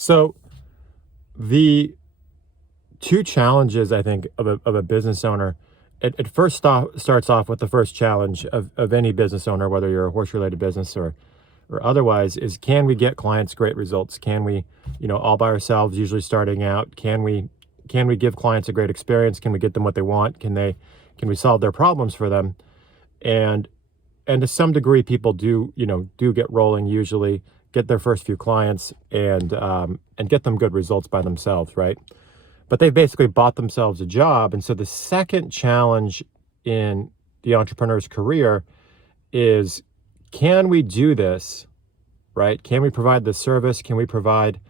So the two challenges, I think, of a business owner, it first starts off with the first challenge of any business owner, whether you're a horse-related business or otherwise, is can we get clients great results? Can we, all by ourselves, usually starting out, can we give clients a great experience? Can we get them what they want? Can we solve their problems for them? And and to some degree, people do get rolling, usually get their first few clients and get them good results by themselves, right? But they've basically bought themselves a job. And so the second challenge in the entrepreneur's career is, can we do this, right? Can we provide this service? Can we provide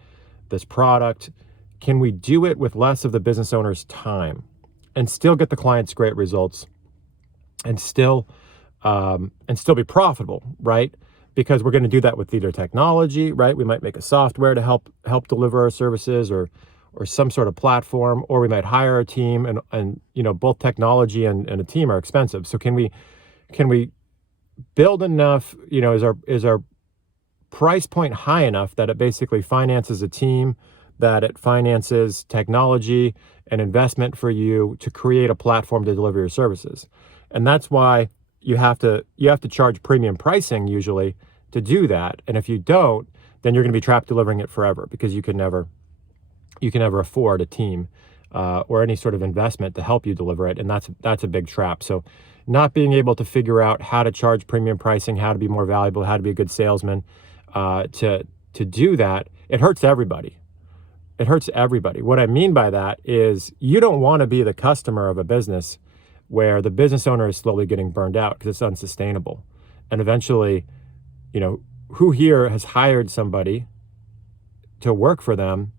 this product? Can we do it with less of the business owner's time and still get the clients great results and still be profitable, right? Because we're going to do that with either technology, right? We might make a software to help deliver our services, or some sort of platform, or we might hire a team, and both technology and a team are expensive. So can we build enough, is our price point high enough that it basically finances a team, that it finances technology and investment for you to create a platform to deliver your services? And that's why you have to charge premium pricing usually to do that. And if you don't, then you're going to be trapped delivering it forever, because you can never afford a team or any sort of investment to help you deliver it. And that's a big trap. So not being able to figure out how to charge premium pricing, how to be more valuable, how to be a good salesman, to do that, it hurts everybody. It hurts everybody. What I mean by that is, you don't want to be the customer of a business where the business owner is slowly getting burned out because it's unsustainable. And eventually, who here has hired somebody to work for them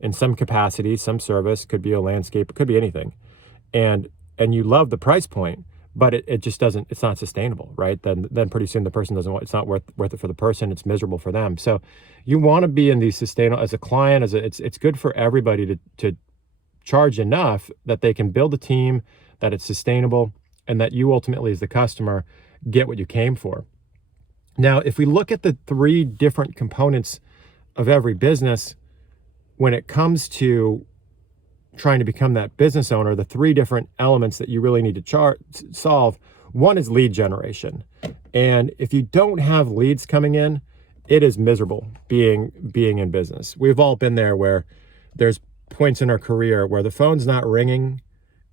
in some capacity, some service, could be a landscape, it could be anything. And you love the price point, but it just doesn't, it's not sustainable, right? Then pretty soon the person doesn't want, it's not worth it for the person, it's miserable for them. So you want to be in these sustainable, as a client, it's good for everybody to charge enough that they can build a team, that it's sustainable, and that you ultimately, as the customer, get what you came for. Now, if we look at the three different components of every business, when it comes to trying to become that business owner, the three different elements that you really need to solve, one is lead generation. And if you don't have leads coming in, it is miserable being in business. We've all been there, where there's points in our career where the phone's not ringing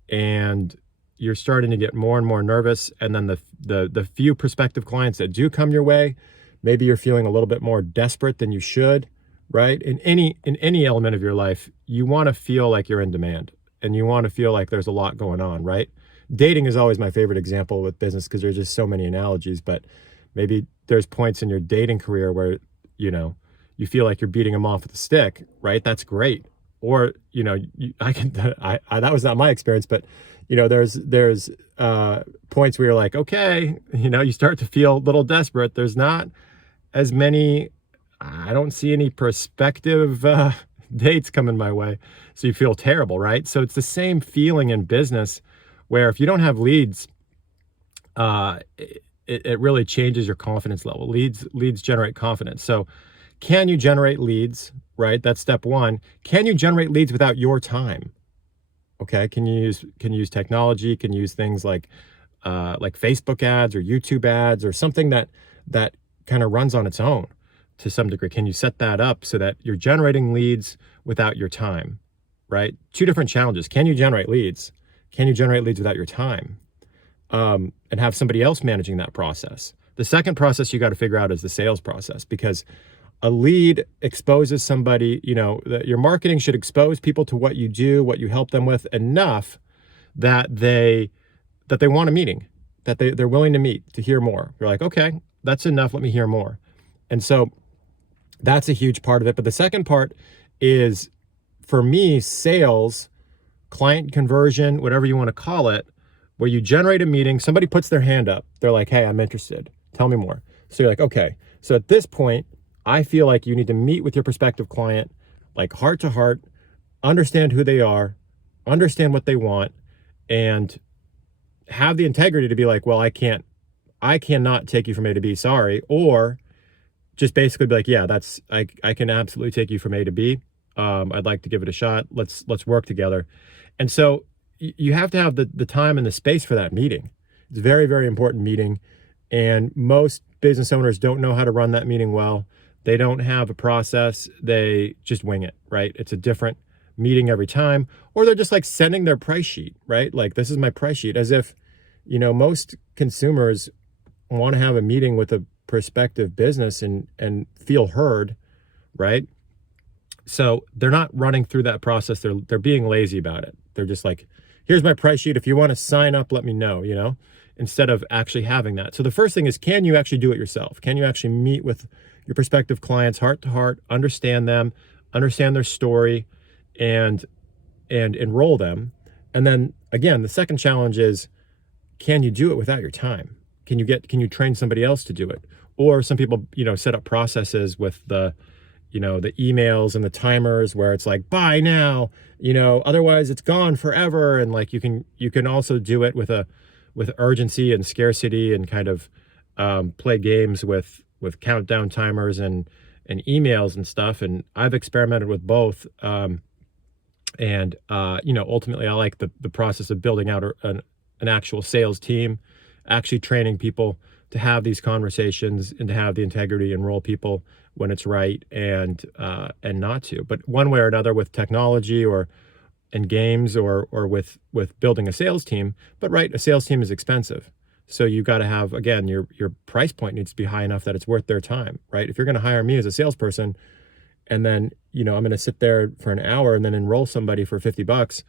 and you're starting to get more and more nervous. And then the few prospective clients that do come your way, maybe you're feeling a little bit more desperate than you should, right? In any element of your life, you want to feel like you're in demand, and you want to feel like there's a lot going on, right? Dating is always my favorite example with business, because there's just so many analogies. But maybe there's points in your dating career where you feel like you're beating them off with a stick, right? That's great. Or that was not my experience, but there's points where you're like, okay, you start to feel a little desperate. There's not as many, I don't see any prospective dates coming my way. So you feel terrible, right? So it's the same feeling in business, where if you don't have leads, it really changes your confidence level. Leads generate confidence. So can you generate leads, right? That's step one. Can you generate leads without your time? Okay. Can you use technology? Can you use things like Facebook ads or YouTube ads, or something that kind of runs on its own to some degree? Can you set that up so that you're generating leads without your time, right? Two different challenges. Can you generate leads? Can you generate leads without your time? And have somebody else managing that process. The second process you got to figure out is the sales process, because a lead exposes somebody, your marketing should expose people to what you do, what you help them with, enough that they want a meeting, that they're willing to meet, to hear more. You're like, okay, that's enough, let me hear more. And so that's a huge part of it. But the second part is, for me, sales, client conversion, whatever you want to call it, where you generate a meeting, somebody puts their hand up, they're like, hey, I'm interested, tell me more. So you're like, okay, so at this point, I feel like you need to meet with your prospective client, like heart to heart, understand who they are, understand what they want, and have the integrity to be like, well, I cannot take you from A to B, sorry. Or just basically be like, yeah, I can absolutely take you from A to B. I'd like to give it a shot. Let's work together. And so you have to have the time and the space for that meeting. It's a very, very important meeting. And most business owners don't know how to run that meeting well. They don't have a process. They just wing it, right? It's a different meeting every time. Or they're just like sending their price sheet, right? Like, this is my price sheet, as if, most consumers want to have a meeting with a prospective business and feel heard, right? So they're not running through that process. They're being lazy about it. They're just like, here's my price sheet. If you want to sign up, let me know, instead of actually having that. So the first thing is, can you actually do it yourself? Can you actually meet with your prospective clients heart to heart, understand them, understand their story, and enroll them? And then again, the second challenge is, can you do it without your time? Can you train somebody else to do it? Or some people, set up processes with the emails and the timers where it's like, buy now, otherwise it's gone forever. And like, you can also do it with urgency and scarcity, and kind of play games with countdown timers and emails and stuff. And I've experimented with both. Ultimately I like the process of building out an actual sales team, actually training people to have these conversations and to have the integrity, enroll people when it's right, and not to. But one way or another, with technology or in games, or with building a sales team. But right, a sales team is expensive. So you got to have, again, your price point needs to be high enough that it's worth their time, right? If you're going to hire me as a salesperson, and then, I'm going to sit there for an hour and then enroll somebody for $50,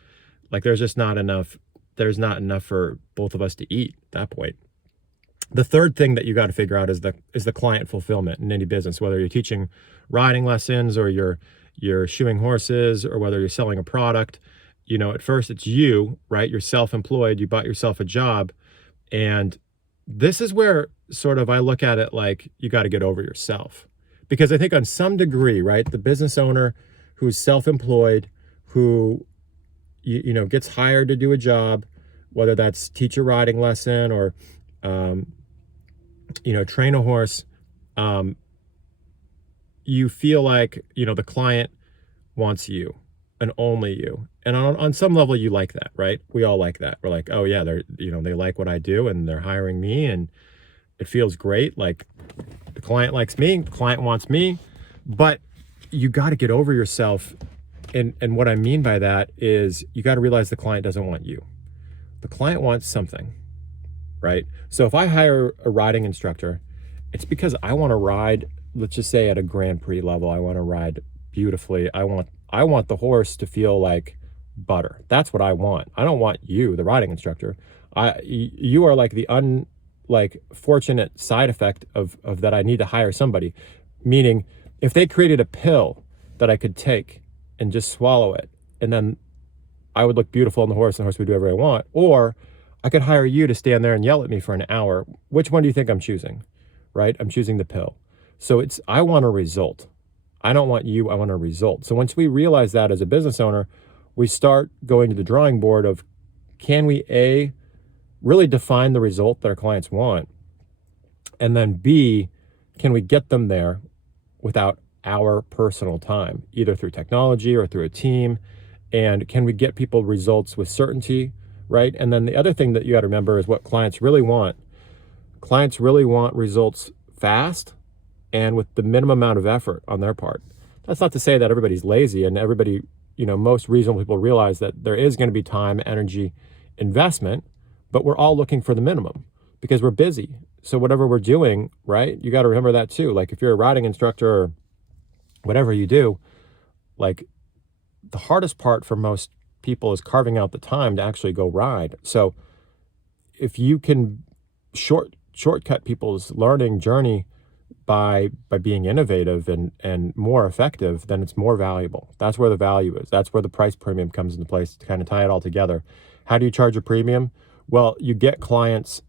like, there's just not enough. There's not enough for both of us to eat at that point. The third thing that you got to figure out is the client fulfillment in any business, whether you're teaching riding lessons, or you're shoeing horses, or whether you're selling a product. At first it's you, right? You're self-employed. You bought yourself a job. And this is where sort of I look at it like, you got to get over yourself. Because I think on some degree, right, the business owner who's self-employed, who gets hired to do a job, whether that's teach a riding lesson or train a horse, you feel like the client wants you and only you. And on some level you like that, right? We all like that. We're like, oh yeah, they like what I do and they're hiring me, and it feels great. Like, the client likes me, the client wants me. But you got to get over yourself. And what I mean by that is, you got to realize the client doesn't want you. The client wants something, right? So if I hire a riding instructor, it's because I want to ride, let's just say at a Grand Prix level. I want to ride beautifully. I want the horse to feel like butter. That's what I want. I don't want you, the riding instructor. You are like the fortunate side effect of that. I need to hire somebody. Meaning, if they created a pill that I could take and just swallow it, and then I would look beautiful on the horse, and the horse would do whatever I want. Or I could hire you to stand there and yell at me for an hour. Which one do you think I'm choosing? Right? I'm choosing the pill. So I want a result. I don't want you, I want a result. So once we realize that as a business owner, we start going to the drawing board of, can we really define the result that our clients want? And then B, can we get them there without our personal time, either through technology or through a team? And can we get people results with certainty, right? And then the other thing that you got to remember is what clients really want. Clients really want results fast and with the minimum amount of effort on their part. That's not to say that everybody's lazy, and everybody, most reasonable people realize that there is going to be time, energy, investment, but we're all looking for the minimum because we're busy. So whatever we're doing, right, you got to remember that too. Like, if you're a riding instructor or whatever you do, like, the hardest part for most people is carving out the time to actually go ride. So if you can shortcut people's learning journey by being innovative and more effective, then it's more valuable. That's where the value is. That's where the price premium comes into place, to kind of tie it all together. How do you charge a premium? Well, you get clients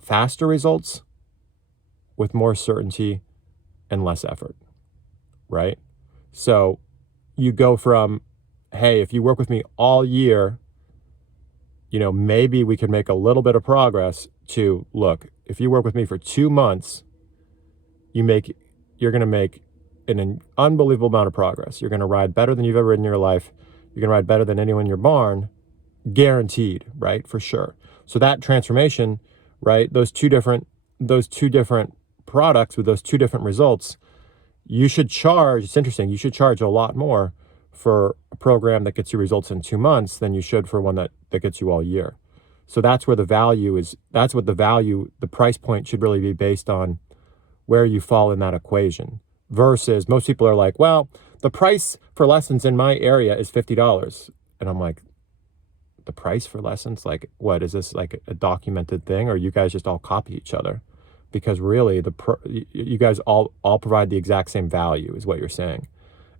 faster results with more certainty and less effort, right? So you go from, hey, if you work with me all year, maybe we can make a little bit of progress, to, look, if you work with me for 2 months, you make you're going to make an unbelievable amount of progress. You're going to ride better than you've ever ridden in your life. You're going to ride better than anyone in your barn, guaranteed, right? For sure. So that transformation, right? Those two different products with those two different results, you should charge, it's interesting, you should charge a lot more for a program that gets you results in 2 months than you should for one that gets you all year. So that's where the value is, the price point should really be based on where you fall in that equation. Versus most people are like, well, the price for lessons in my area is $50. And I'm like, the price for lessons? Like, what is this, like a documented thing, or you guys just all copy each other? Because really, you guys all provide the exact same value, is what you're saying.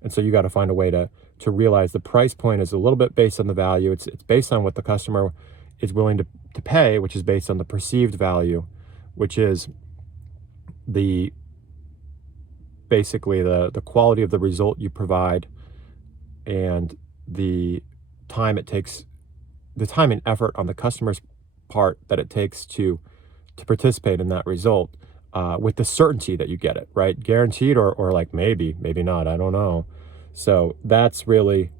And so you got to find a way to realize the price point is a little bit based on the value. It's based on what the customer is willing to pay, which is based on the perceived value, which is basically the quality of the result you provide, and the time and effort on the customer's part that it takes to participate in that result, with the certainty that you get it, right? Guaranteed, or like maybe not, I don't know. So that's really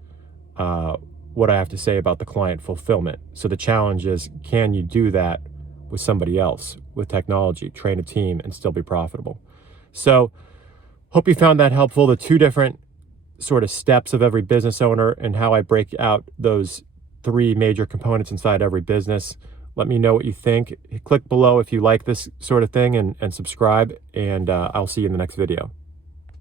what I have to say about the client fulfillment. So the challenge is, can you do that with somebody else, with technology, train a team, and still be profitable? So hope you found that helpful, the two different sort of steps of every business owner and how I break out those three major components inside every business. Let me know what you think. Click below if you like this sort of thing, and subscribe, and I'll see you in the next video.